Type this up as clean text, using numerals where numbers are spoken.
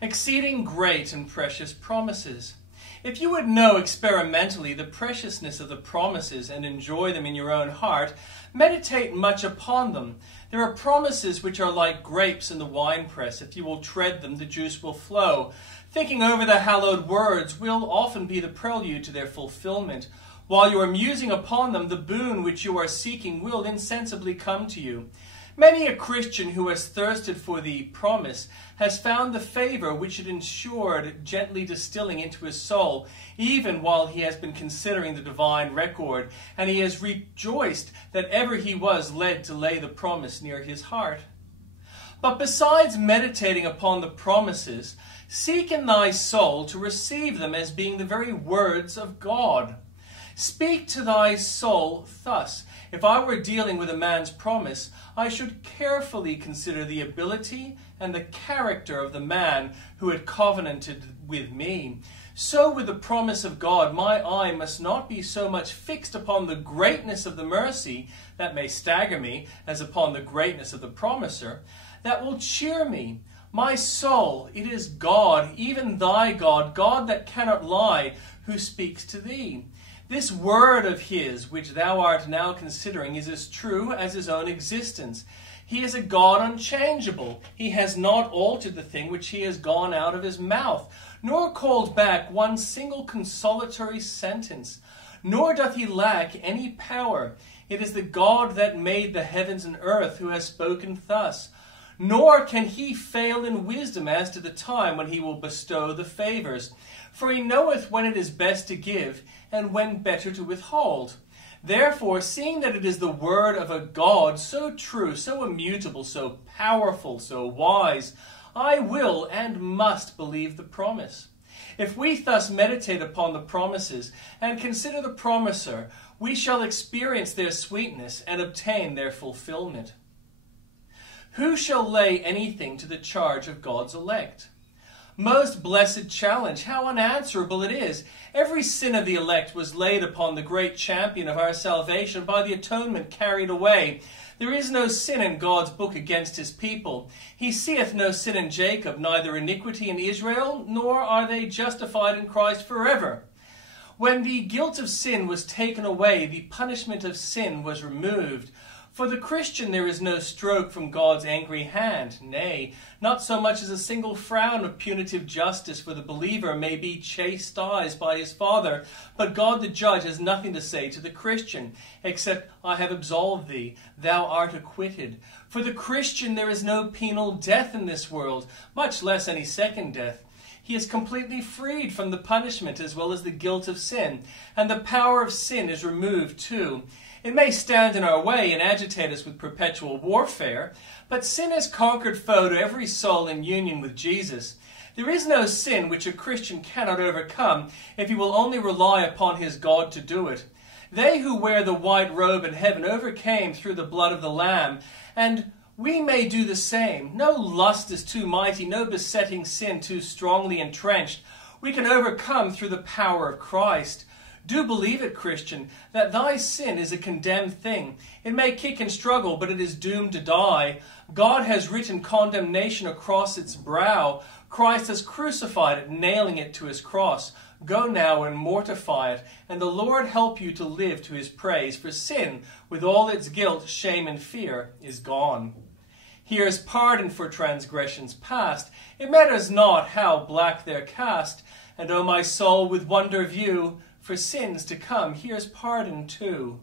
exceeding great and precious promises. If you would know experimentally the preciousness of the promises and enjoy them in your own heart, meditate much upon them. There are promises which are like grapes in the winepress. If you will tread them, the juice will flow. Thinking over the hallowed words will often be the prelude to their fulfillment. While you are musing upon them, the boon which you are seeking will insensibly come to you. Many a Christian who has thirsted for the promise has found the favor which it ensured gently distilling into his soul, even while he has been considering the divine record, and he has rejoiced that ever he was led to lay the promise near his heart. But besides meditating upon the promises, seek in thy soul to receive them as being the very words of God. Speak to thy soul thus: if I were dealing with a man's promise, I should carefully consider the ability and the character of the man who had covenanted with me. So with the promise of God, my eye must not be so much fixed upon the greatness of the mercy that may stagger me, as upon the greatness of the promiser, that will cheer me. My soul, it is God, even thy God, God that cannot lie, who speaks to thee. This word of his, which thou art now considering, is as true as his own existence. He is a God unchangeable. He has not altered the thing which he has gone out of his mouth, nor called back one single consolatory sentence, nor doth he lack any power. It is the God that made the heavens and earth who has spoken thus. Nor can he fail in wisdom as to the time when he will bestow the favors. For he knoweth when it is best to give, and when better to withhold. Therefore, seeing that it is the word of a God so true, so immutable, so powerful, so wise, I will and must believe the promise. If we thus meditate upon the promises and consider the promiser, we shall experience their sweetness and obtain their fulfillment. Who shall lay anything to the charge of God's elect? Most blessed challenge, how unanswerable it is. Every sin of the elect was laid upon the great champion of our salvation by the atonement carried away. There is no sin in God's book against his people. He seeth no sin in Jacob, neither iniquity in Israel, nor are they justified in Christ forever. When the guilt of sin was taken away, the punishment of sin was removed. For the Christian there is no stroke from God's angry hand, nay, not so much as a single frown of punitive justice, for the believer may be chastised by his Father, but God the judge has nothing to say to the Christian, except, I have absolved thee, thou art acquitted. For the Christian there is no penal death in this world, much less any second death. He is completely freed from the punishment as well as the guilt of sin, and the power of sin is removed too. It may stand in our way and agitate us with perpetual warfare, but sin is conquered foe to every soul in union with Jesus. There is no sin which a Christian cannot overcome if he will only rely upon his God to do it. They who wear the white robe in heaven overcame through the blood of the Lamb, and we may do the same. No lust is too mighty, no besetting sin too strongly entrenched. We can overcome through the power of Christ. Do believe it, Christian, that thy sin is a condemned thing. It may kick and struggle, but it is doomed to die. God has written condemnation across its brow. Christ has crucified it, nailing it to his cross. Go now and mortify it, and the Lord help you to live to his praise, for sin, with all its guilt, shame, and fear, is gone. Here is pardon for transgressions past. It matters not how black they're cast. And, O my soul, with wonder view, for sins to come, here's pardon too.